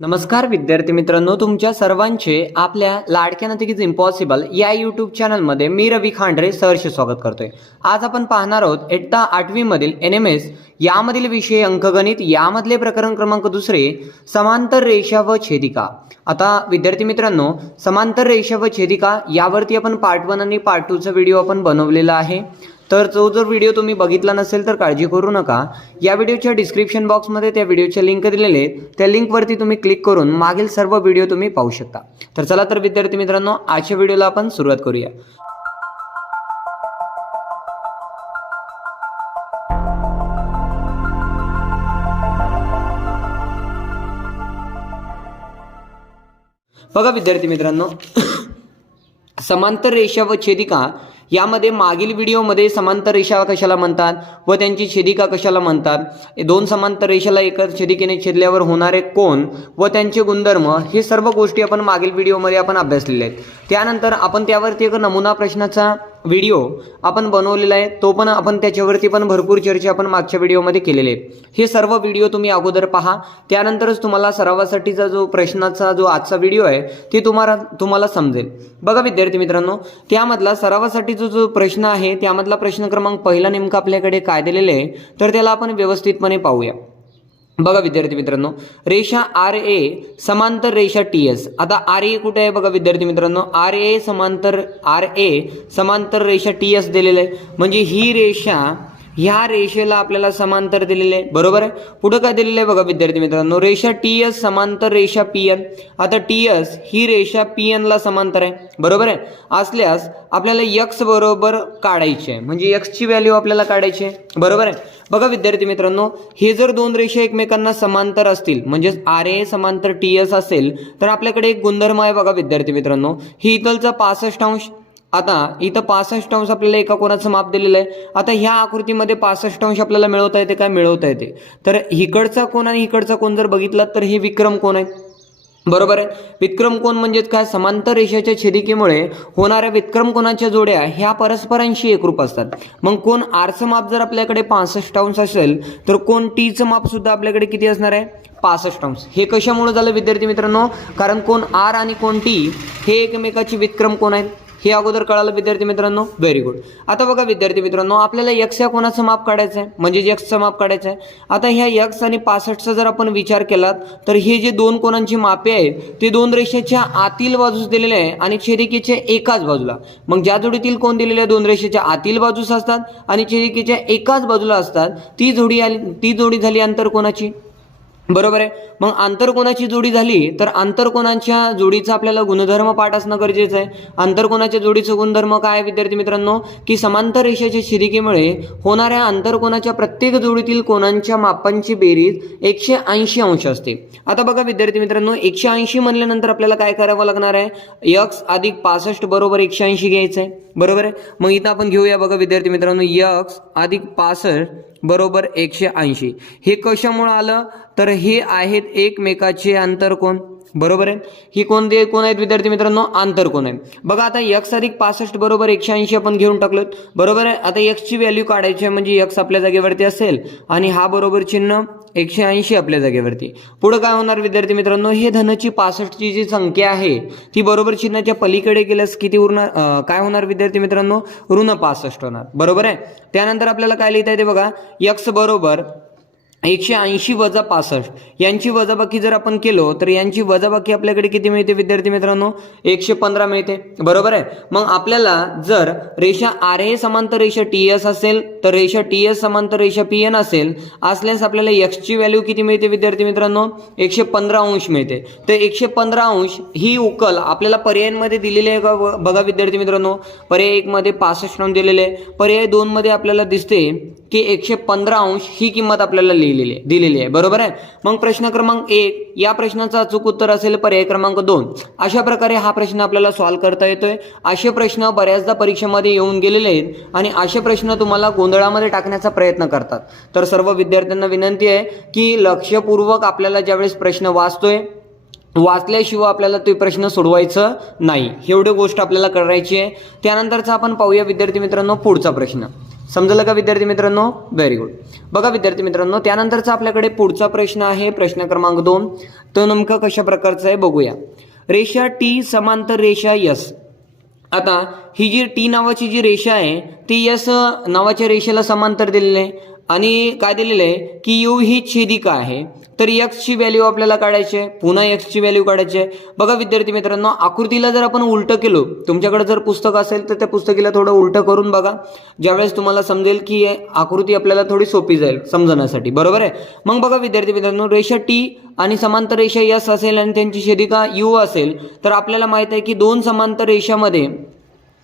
नमस्कार विद्यार्थी मित्रांनो तुमच्या सर्वांचे आपल्या लाडक्या नतिकीच इम्पॉसिबल या यूट्यूब चॅनलमध्ये मी रवी खांडरे सहर्ष स्वागत करतोय. आज आपण पाहणार आहोत इयत्ता आठवीमधील एन एम एस यामधील विषय अंकगणित यामधले प्रकरण क्रमांक दुसरे समांतर रेषा व छेदिका. आता विद्यार्थी मित्रांनो समांतर रेषा व छेदिका यावरती आपण पार्ट वन आणि पार्ट टूचा व्हिडिओ आपण बनवलेला आहे. तर तो जर व्हिडिओ तुम्ही बघितला नसेल तर काळजी करू नका. या व्हिडिओच्या डिस्क्रिप्शन बॉक्समध्ये त्या व्हिडिओच्या लिंक दिलेले आहेत. त्या लिंकवरती तुम्ही क्लिक करून मागील सर्व व्हिडिओ तुम्ही पाहू शकता. तर चला तर विद्यार्थी मित्रांनो आजच्या व्हिडिओला आपण सुरुवात करूया. बघा विद्यार्थी मित्रांनो समांतर रेषा व छेदिका यामध्ये मागील व्हिडिओमध्ये समांतर रेषा कशाला म्हणतात व त्यांची छेदिका कशाला म्हणतात? दोन समांतर रेषाला एकच छेदिकेने छेदल्यावर होणारे कोण व त्यांचे गुणधर्म हे सर्व गोष्टी आपण मागील व्हिडिओमध्ये आपण अभ्यासलेल्या आहेत. त्यानंतर आपण त्यावरती एक नमुना प्रश्नाचा व्हिडिओ आपण बनवलेला आहे तो पण आपण त्याच्यावरती पण भरपूर चर्चा आपण मागच्या व्हिडिओमध्ये केलेले आहे. हे सर्व व्हिडिओ तुम्ही अगोदर पहा. त्यानंतरच तुम्हाला सरावासाठीचा जो प्रश्नाचा जो आजचा व्हिडिओ आहे ते तुम्हाला तुम्हाला समजेल. बघा विद्यार्थी मित्रांनो त्यामधला सरावासाठीचा जो प्रश्न आहे त्यामधला प्रश्न क्रमांक पहिला नेमका आपल्याकडे काय दिलेले आहे तर त्याला आपण व्यवस्थितपणे पाहूया. बघा विद्यार्थी मित्रांनो रेषा आर ए समांतर रेषा टी एस आता आर ए कुठे आहे बघा विद्यार्थी मित्रांनो आर ए समांतर आर ए समांतर रेषा टी एस दिलेलं आहे. म्हणजे ही रेषा ह्या रेषेला आपल्याला समांतर दिलेले आहे. बरोबर आहे? पुढं काय दिलेलं आहे बघा विद्यार्थी मित्रांनो? रेषा टी एस समांतर रेषा पी एन आता टी एस ही रेषा पी एनला समांतर आहे. बरोबर आहे? असल्यास आपल्याला यक्स बरोबर काढायची आहे. म्हणजे यक्सची व्हॅल्यू आपल्याला काढायची आहे. बरोबर आहे? बघा विद्यार्थी मित्रांनो हे जर दोन रेषा एकमेकांना समांतर असतील म्हणजेच आर ए समांतर टी एस असेल तर आपल्याकडे एक गुणधर्म आहे बघा विद्यार्थी मित्रांनो. ही इथलचा पासष्ट अंश. आता इथं पासष्ट अंश आपल्याला एका कोणाचं माप दिलेलं आहे. आता ह्या आकृतीमध्ये पासष्ट अंश आपल्याला मिळवता येते काय मिळवता येते. तर इकडचा कोण आणि इकडचा कोण जर बघितला तर हे विक्रम कोण आहे. बरोबर आहे? विक्रम कोण म्हणजेच काय? समांतर रेषेच्या छेदिकेमुळे होणाऱ्या विक्रम कोणाच्या जोड्या ह्या परस्परांशी एकरूप असतात. मग कोण आरचं माप जर आपल्याकडे पासष्ट अंश असेल तर कोण टीचं माप सुद्धा आपल्याकडे किती असणार आहे? पासष्ट अंश. हे कशामुळे झालं विद्यार्थी मित्रांनो? कारण कोण आर आणि कोण टी हे एकमेकाचे विक्रम कोण आहेत. हे अगोदर कळालं विद्यार्थी मित्रांनो? व्हेरी गुड आता बघा विद्यार्थी मित्रांनो आपल्याला यक्स या कोणाचं माप काढायचं आहे म्हणजे यक्सचं माप काढायचं आहे आता ह्या यक्स आणि पासष्टचा जर आपण विचार केलात तर हे जे दोन कोणांची मापे आहेत ते दोन रेषेच्या आतील बाजूस दिलेले आहे आणि छेदिकेच्या एकाच बाजूला. मग ज्या जोडीतील कोण दिलेल्या दोन रेषेच्या आतील बाजूस असतात आणि छेदिकेच्या एकाच बाजूला असतात ती जोडी आली ती जोडी झाली अंतर कोणाची? बरोबर आहे. मग आंतरकोणाची जोडी झाली तर आंतरकोणाच्या जोडीचा आपल्याला गुणधर्म पाठ असणं गरजेचं आहे. आंतरकोणाच्या जोडीचं गुणधर्म काय विद्यार्थी मित्रांनो? की समांतर रेषेच्या शिरिकेमुळे होणाऱ्या आंतरकोणाच्या प्रत्येक जोडीतील कोणांच्या मापांची बेरीज एकशे ऐंशी अंश असते. आता बघा विद्यार्थी मित्रांनो एकशे ऐंशी म्हणल्यानंतर आपल्याला काय करावं लागणार आहे? यक्स अधिक पासष्ट बरोबर एकशे ऐंशी घ्यायचं आहे बरोबर आहे? मग इथं आपण घेऊया बघा विद्यार्थी मित्रांनो यक्स अधिक पासष्ट बरोबर एकशे ऐंशी. हे कशामुळं आलं? तर हे आहेत एकमेकाचे अंतर कोण? बरोबर आहे? ही कोणते कोण आहेत विद्यार्थी मित्रांनो? आंतर कोण आहे बघा आता यक्स अधिक पासष्ट बरोबर एकशे ऐंशी आपण घेऊन टाकलो बरोबर आहे? आता यक्सची व्हॅल्यू काढायची आहे म्हणजे यक्स आपल्या जागेवरती असेल आणि हा बरोबर चिन्ह एकशे ऐंशी आपल्या जागेवरती. पुढं काय होणार विद्यार्थी मित्रांनो? हे धनची पासष्टची जी संख्या आहे ती बरोबर चिन्हाच्या पलीकडे गेल्यास किती उरणार? काय होणार विद्यार्थी मित्रांनो? ऋण पासष्ट होणार. बरोबर आहे? त्यानंतर आपल्याला काय लिहिता येते बघा? यक्स बरोबर एकशे ऐंशी वजा पासष्ट. यांची वजाबाकी जर आपण केलो तर यांची वजाबाकी आपल्याकडे किती मिळते विद्यार्थी मित्रांनो? एकशे पंधरा मिळते. बरोबर आहे? मग आपल्याला जर रेषा आर ए समांतर रेषा टी एस असेल तर रेषा टी एस समांतर रेषा पी एन असेल असल्यास आपल्याला एक्सची व्हॅल्यू किती मिळते विद्यार्थी मित्रांनो? एकशे पंधरा अंश मिळते. तर एकशे पंधरा अंश ही उकल आपल्याला पर्यायांमध्ये दिलेली आहे का बघा विद्यार्थी मित्रांनो. पर्याय एकमध्ये पासष्ट नोंद दिलेले आहे. पर्याय दोनमध्ये आपल्याला दिसते की एकशे पंधरा अंश ही किंमत आपल्याला लिहिलेली आहे दिलेली आहे. बरोबर आहे? मग प्रश्न क्रमांक एक या प्रश्नाचं अचूक उत्तर असेल पर्याय क्रमांक दोन. अशा प्रकारे हा प्रश्न आपल्याला सॉल्व्ह करता येतोय. असे प्रश्न बऱ्याचदा परीक्षेमध्ये येऊन गेलेले आहेत आणि असे प्रश्न तुम्हाला गोंधळामध्ये टाकण्याचा प्रयत्न करतात. तर सर्व विद्यार्थ्यांना विनंती आहे की लक्षपूर्वक आपल्याला ज्यावेळेस प्रश्न वाचतोय वाचल्याशिवाय आपल्याला ते प्रश्न सोडवायचं नाही. एवढी गोष्ट आपल्याला करायची आहे. त्यानंतरचा आपण पाहूया विद्यार्थी मित्रांनो पुढचा प्रश्न. समजलं का विद्यार्थी मित्रांनो? व्हेरी गुड बघा विद्यार्थी मित्रांनो त्यानंतरचा आपल्याकडे पुढचा प्रश्न आहे. प्रश्न क्रमांक दोन. तो नेमकं कशा प्रकारचा आहे बघूया. रेषा टी समांतर रेषा यस आता ही जी टी नावाची जी रेषा आहे ती यस नावाच्या रेषेला समांतर दिलेली आहे. आणि काय दिलेलं आहे? की यू ही छेदिका आहे? तर एक्सची व्हॅल्यू आपल्याला काढायची आहे. पुन्हा एक्सची व्हॅल्यू काढायची आहे. बघा विद्यार्थी मित्रांनो आकृतीला जर आपण उलटं केलो तुमच्याकडे जर पुस्तक असेल तर त्या पुस्तकीला थोडं उलटं करून बघा. ज्यावेळेस तुम्हाला समजेल की आकृती आपल्याला थोडी सोपी जाईल समजण्यासाठी. बरोबर आहे? मग बघा विद्यार्थी मित्रांनो रेषा टी आणि समांतर रेषा यस असेल आणि त्यांची छेदिका यू असेल तर आपल्याला माहीत आहे की दोन समांतर रेषामध्ये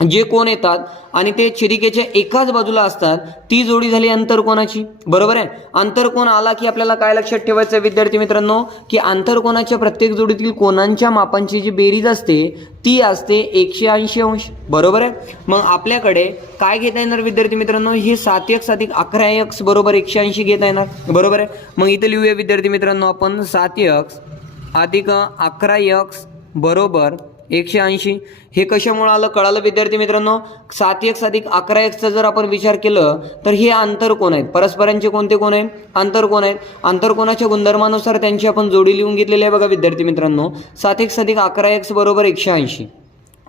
जे कोण येतात आणि ते छिरिकेच्या एकाच बाजूला असतात ती जोडी झाली अंतरकोणाची बरोबर आहे? अंतरकोण आला की आपल्याला काय लक्षात ठेवायचं आहे विद्यार्थी मित्रांनो? की आंतरकोणाच्या प्रत्येक जोडीतील कोणांच्या मापांची जी बेरीज असते ती असते एकशे ऐंशी अंश. बरोबर आहे? मग आपल्याकडे काय घेता येणार विद्यार्थी मित्रांनो? हे सात एक्स अधिक अकरा एक्स बरोबर एकशे ऐंशी घेता येणार. बरोबर आहे? मग इथं लिहूया विद्यार्थी मित्रांनो आपण सात एक्स अधिक अकरा एक्स बरोबर एकशे ऐंशी. हे कशामुळं आलं? कळालं विद्यार्थी मित्रांनो? सात एक अधिक अकरा एक्सचा जर आपण विचार केलं तर हे आंतरकोण आहेत? परस्परांचे कोणते कोण आहेत? आंतरकोण आहेत? आंतरकोणाच्या गुणधर्मानुसार त्यांची आपण जोडी लिहून घेतलेली आहे बघा विद्यार्थी मित्रांनो. सात एक अधिक अकरा एक्स बरोबर एकशे ऐंशी.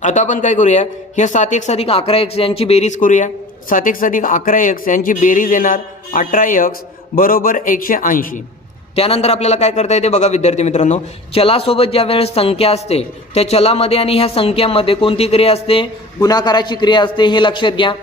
आता आपण काय करूया? हे सात एक अधिक अकरा एक्स यांची बेरीज करूया. सात एक अधिक अकरा एक्स यांची बेरीज येणार अठरा एक्स बरोबर एकशे ऐंशी. त्यानंतर आपल्याला काय करता येते बघा विद्यार्थी मित्रांनो चलासोबत ज्या वेळेस संख्या असते त्या चलामध्ये आणि ह्या संख्यामध्ये कोणती क्रिया असते? गुणाकाराची क्रिया असते हे लक्षात घ्या.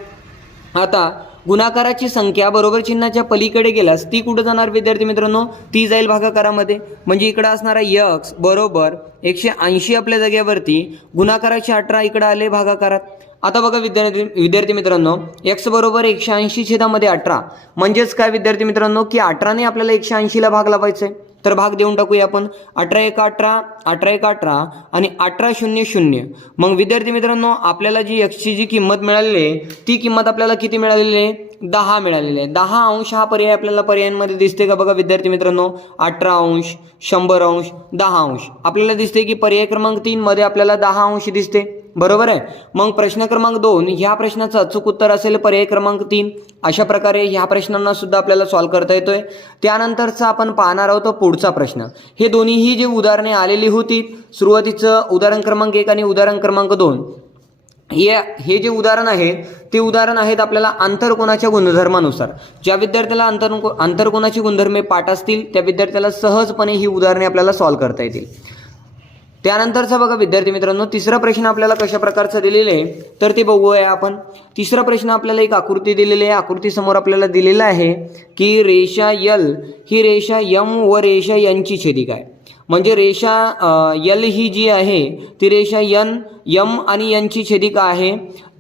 आता गुणाकाराची संख्या बरोबर चिन्हाच्या पलीकडे गेल्यास ती कुठं जाणार विद्यार्थी मित्रांनो? ती जाईल भागाकारामध्ये. म्हणजे इकडं असणारा यक्स बरोबर एकशे ऐंशी आपल्या जागेवरती गुणाकाराचे अठरा इकडं आले भागाकारात. आता बघा विद्यार्थी विद्यार्थी मित्रांनो एक्स बरोबर एकशे ऐंशी छेदामध्ये अठरा. म्हणजेच काय विद्यार्थी मित्रांनो की अठराने आपल्याला एकशे ऐंशीला भाग लावायचा आहे तर भाग देऊन टाकूया आपण. अठरा एक अठरा अठरा एक अठरा आणि अठरा शून्य शून्य. मग विद्यार्थी मित्रांनो आपल्याला जी एक्सची जी किंमत मिळालेली आहे ती किंमत आपल्याला किती मिळालेली आहे? दहा मिळालेली आहे. दहा अंश हा पर्याय आपल्याला पर्यायांमध्ये दिसते का बघा विद्यार्थी मित्रांनो? अठरा अंश शंभर अंश दहा अंश. आपल्याला दिसते की पर्याय क्रमांक तीनमध्ये आपल्याला दहा अंश दिसते बरोबर आहे. मग प्रश्न क्रमांक दोन ह्या प्रश्नाचं अचूक उत्तर असेल पर्याय क्रमांक तीन. अशा प्रकारे ह्या प्रश्नांना सुद्धा आपल्याला सॉल्व्ह करता येतोय. त्यानंतरचा आपण पाहणार आहोत पुढचा प्रश्न. हे दोन्हीही जे उदाहरणे आलेली होती सुरुवातीचं उदाहरण क्रमांक एक आणि उदाहरण क्रमांक दोन. हे हे जे उदाहरण आहे ते उदाहरण आहेत आपल्याला आंतरकोणाच्या गुणधर्मानुसार. ज्या विद्यार्थ्याला अंतर आंतरकोणाची गुणधर्मे पाठ असतील त्या विद्यार्थ्याला सहजपणे ही उदाहरणे आपल्याला सॉल्व्ह करता येतील. त्यानंतरचा बघा विद्यार्थी मित्रांनो तिसरा प्रश्न आपल्याला कशा प्रकारचा दिलेला आहे? तर ते बघूया आपण. तिसरा प्रश्न आपल्याला एक आकृती दिलेली आहे. आकृती समोर आपल्याला दिलेला आहे की रेषा यल ही रेषा यम व रेषा यांची छेदिका आहे म्हणजे रेषा यल ही जी आहे ती रेषा यन यम आणि यांची छेदिका आहे?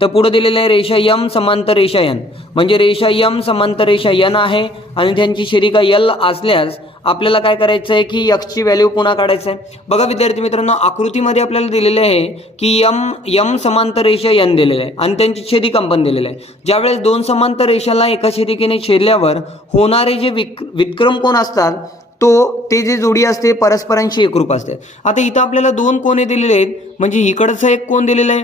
तर पुढे दिलेलं आहे रेषा यम समांतर रेषा यन. म्हणजे रेषा यम समांतर रेषा यन आहे आणि त्यांची शिरिका यल असल्यास आपल्याला काय करायचं आहे की यक्षची व्हॅल्यू पुन्हा काढायचं आहे बघा विद्यार्थी मित्रांनो आकृतीमध्ये आपल्याला दिलेले आहे की यम यम समांतर रेषा यन दिलेलं आहे आणि त्यांची छेदिका पण दिलेलं आहे. ज्यावेळेस दोन समांतर रेषाला एका छेदिकेने छेदल्यावर होणारे जे विक विक्रम कोण असतात? तो ते जे जोडी असते परस्परांशी एकरूप असते. आता इथं आपल्याला दोन कोणे दिलेले आहेत. म्हणजे इकडचं एक कोण दिलेलं आहे.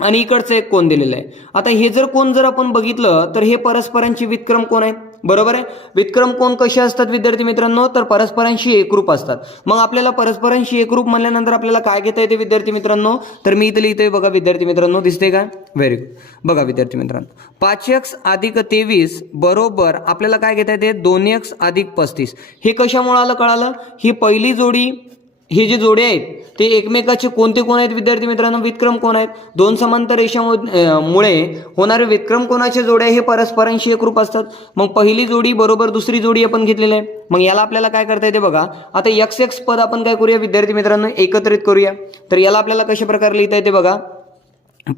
आणि इकडचं एक कोण दिलेलं आहे. आता हे जर कोण जर आपण बघितलं तर हे परस्परांची विक्रम कोण आहेत? बरोबर आहे? विक्रम कोण कसे असतात विद्यार्थी मित्रांनो? तर परस्परांशी एकरूप असतात. मग आपल्याला परस्परांशी एकरूप म्हणल्यानंतर आपल्याला काय घेता येते विद्यार्थी मित्रांनो? तर मी इथं लिहितोय बघा विद्यार्थी मित्रांनो दिसते का? व्हेरी गुड बघा विद्यार्थी मित्रांनो. पाच एक्स अधिक तेवीस बरोबर आपल्याला काय घेता येते? दोन एक्स अधिक पस्तीस. हे कशामुळे आलं? कळालं? ही पहिली जोडी हे जे जोडे आहेत ते एकमेकाचे कोणते कोण आहेत विद्यार्थी मित्रांनो? विक्रम कोण आहेत? दोन समांतर रेषामुळे होणारे विक्रम कोणाचे जोडे हे परस्परांशी एकरूप असतात. मग पहिली जोडी बरोबर दुसरी जोडी आपण घेतलेली आहे. मग याला आपल्याला काय करता येते बघा. आता एक्स एक्स पद आपण काय करूया? विद्यार्थी मित्रांनो एकत्रित करूया. तर याला आपल्याला कशा प्रकारे लिहिता येते बघा?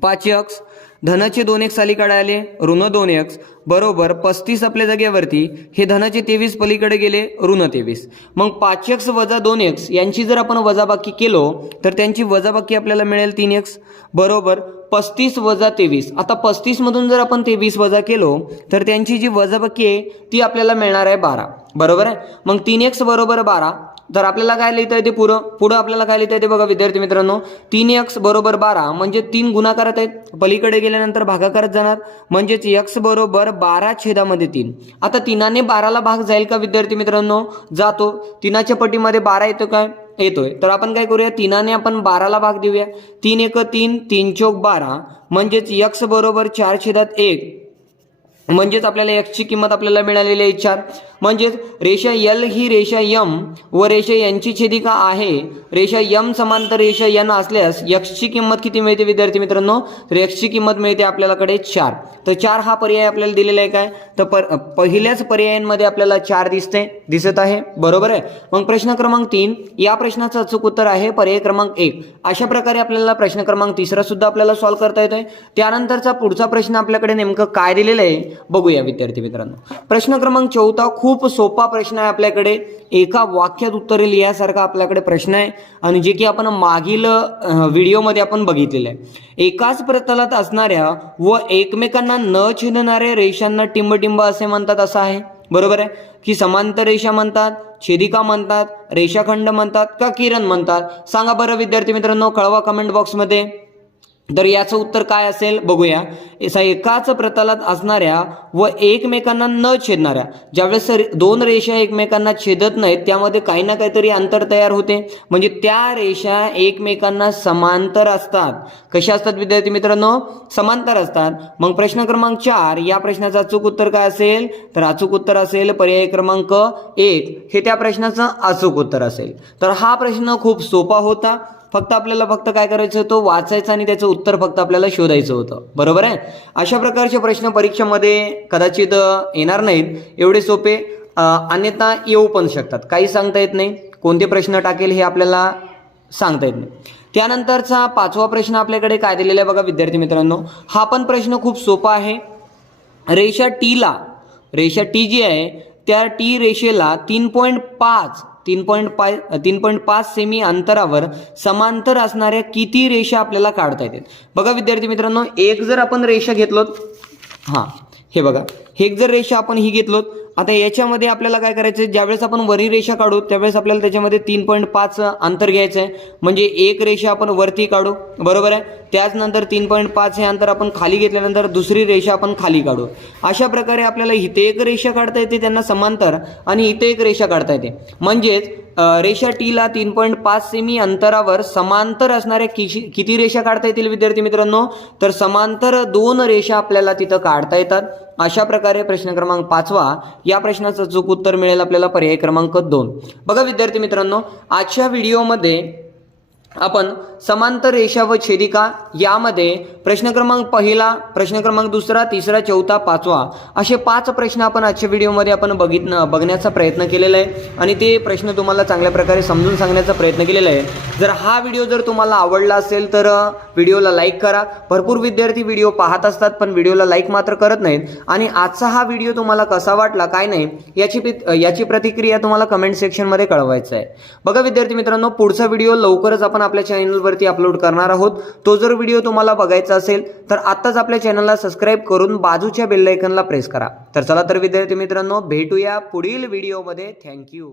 पाच एक्स धनाचे दोन एक्स अलीकडे आले ऋण दोन एक्स बरोबर पस्तीस आपल्या जागेवरती. हे धनाचे तेवीस पलीकडे गेले ऋण तेवीस. मग पाच एक्स वजा दोन एक्स यांची जर आपण वजाबाकी केलो तर त्यांची वजाबाकी आपल्याला मिळेल तीन एक्स बरोबर पस्तीस वजा तेवीस. आता पस्तीसमधून जर आपण तेवीस वजा केलो तर त्यांची जी वजाबाकी आहे ती आपल्याला मिळणार आहे बारा. बरोबर आहे? मग तीन एक्स बरोबर बारा तर आपल्याला काय लिहिता येते पुढं पुढं आपल्याला काय लिहिता येते बघा विद्यार्थी मित्रांनो. तीन एक्स बरोबर बारा म्हणजे तीन गुणाकारात आहेत. पलीकडे गेल्यानंतर भागाकारात जाणार. म्हणजेच एक्स बरोबर बारा छेदामध्ये तीन. आता तिनाने बाराला भाग जाईल का विद्यार्थी मित्रांनो? जातो. तिनाच्या पटीमध्ये बारा येतो काय? येतोय. तर आपण काय करूया? तिनाने आपण बाराला भाग देऊया. तीन एक तीन तीन चौक बारा. म्हणजेच यक्स बरोबर चार छेदात एक. म्हणजेच आपल्याला एक्सची किंमत आपल्याला मिळालेली आहे चार. म्हणजेच रेषा यल ही रेषा यम व रेषा यांची छेदिका आहे. रेषा यम समांतर रेषा यन असल्यास यक्षची किंमत किती मिळते विद्यार्थी मित्रांनो? तर एक्सची किंमत मिळते आपल्याकडे चार. तर चार हा पर्याय आपल्याला दिलेला आहे काय? तर पर पहिल्याच पर्यायांमध्ये आपल्याला चार दिसते दिसत आहे. बरोबर आहे? मग प्रश्न क्रमांक तीन या प्रश्नाचं अचूक उत्तर आहे पर्याय क्रमांक एक. अशा प्रकारे आपल्याला प्रश्न क्रमांक तिसरा सुद्धा आपल्याला सॉल्व्ह करता येतोय. त्यानंतरचा पुढचा प्रश्न आपल्याकडे नेमकं काय दिलेलं आहे? बघूया विद्यार्थी मित्रांनो. प्रश्न क्रमांक चौथा खूप सोपा प्रश्न आहे आपल्याकडे. एका वाक्यात उत्तरे लिहायसारखा आपल्याकडे प्रश्न आहे. आणि जे की आपण मागील व्हिडिओमध्ये आपण बघितलेलं आहे. एकाच प्रतलात असणाऱ्या व एकमेकांना न छेदणाऱ्या रेषांना टिंबटिंब असे म्हणतात असं आहे. बरोबर आहे? की समांतर रेषा म्हणतात छेदिका म्हणतात रेषाखंड म्हणतात का किरण म्हणतात? सांगा बरं विद्यार्थी मित्रांनो कळवा कमेंट बॉक्समध्ये तर याचं उत्तर काय असेल? बघूया. असा एकाच प्रतलात असणाऱ्या व एकमेकांना न छेदणाऱ्या ज्यावेळेस दोन रेषा एकमेकांना छेदत नाहीत त्यामध्ये काही ना काहीतरी अंतर तयार होते. म्हणजे त्या रेषा एकमेकांना समांतर असतात. कशा असतात विद्यार्थी मित्रांनो? समांतर असतात. मग प्रश्न क्रमांक चार या प्रश्नाचं अचूक उत्तर काय असेल? तर अचूक उत्तर असेल पर्याय क्रमांक एक. हे त्या प्रश्नाचं अचूक उत्तर असेल. तर हा प्रश्न खूप सोपा होता. फक्त आपल्याला फक्त काय करायचं होतं? वाचायचं आणि त्याचं उत्तर फक्त आपल्याला शोधायचं होतं. बरोबर आहे? अशा प्रकारचे प्रश्न परीक्षेमध्ये कदाचित येणार नाहीत. एवढे सोपे अन्यथा येऊ पण शकतात. काही सांगता येत नाही. कोणते प्रश्न टाकेल हे आपल्याला सांगता येत नाही. त्यानंतरचा पाचवा प्रश्न आपल्याकडे काय दिलेला आहे बघा विद्यार्थी मित्रांनो? हा पण प्रश्न खूप सोपा आहे. रेषा टीला रेषा टी जी आहे त्या टी रेषेला तीन पॉईंट पाच तीन पॉईंट पाय तीन पॉईंट पाच सेमी अंतरावर समांतर असणाऱ्या किती रेषा आपल्याला काढता येतात बघा विद्यार्थी मित्रांनो एक जर आपण रेषा घेतलो हां हे बघा एक जर रेषा आपण ही घेतलोत आता याच्यामध्ये आपल्याला काय करायचं आहे ज्यावेळेस आपण वरी रेषा काढू त्यावेळेस आपल्याला त्याच्यामध्ये तीन पॉईंट पाच अंतर घ्यायचं आहे म्हणजे एक रेषा आपण वरती काढू बरोबर आहे? त्याचनंतर तीन पॉईंट पाच हे अंतर आपण खाली घेतल्यानंतर दुसरी रेषा आपण खाली काढू. अशा प्रकारे आपल्याला इथे एक रेषा काढता येते त्यांना समांतर आणि इथे एक रेषा काढता येते. म्हणजेच रेषा टीला तीन पॉईंट पाच सेमी अंतरावर समांतर असणाऱ्या किशी किती रेषा काढता येतील विद्यार्थी मित्रांनो? तर समांतर दोन रेषा आपल्याला तिथं काढता येतात. अशा प्रकारे प्रश्न क्रमांक पाचवा या प्रश्नाचं चूक उत्तर मिळेल आपल्याला पर्याय क्रमांक दोन. बघा विद्यार्थी मित्रांनो आजच्या व्हिडिओमध्ये आपण समांतर रेषा व छेदिका यामध्ये प्रश्न क्रमांक पहिला प्रश्न क्रमांक दुसरा तिसरा चौथा पाचवा असे पाच प्रश्न आपण आजच्या व्हिडिओमध्ये आपण बघित बघण्याचा प्रयत्न केलेला आहे. आणि ते प्रश्न तुम्हाला चांगल्या प्रकारे समजून सांगण्याचा प्रयत्न केलेला आहे. जर हा व्हिडिओ जर तुम्हाला आवडला असेल तर व्हिडिओला लाईक करा. भरपूर विद्यार्थी व्हिडिओ पाहत असतात पण व्हिडिओला लाईक मात्र करत नाहीत. आणि आजचा हा व्हिडिओ तुम्हाला कसा वाटला काय नाही याची याची प्रतिक्रिया तुम्हाला कमेंट सेक्शनमध्ये कळवायचं आहे. बघा विद्यार्थी मित्रांनो पुढचा व्हिडिओ लवकरच आपण आपल्या चॅनलवरती अपलोड करणार आहोत. तो जर व्हिडिओ तुम्हाला बघायचा असेल तर आत्ताच आपल्या चॅनलला सबस्क्राईब करून बाजूच्या बेल आयकनला प्रेस करा. तर चला तर विद्यार्थी मित्रांनो भेटूया पुढील व्हिडिओमध्ये थँक्यू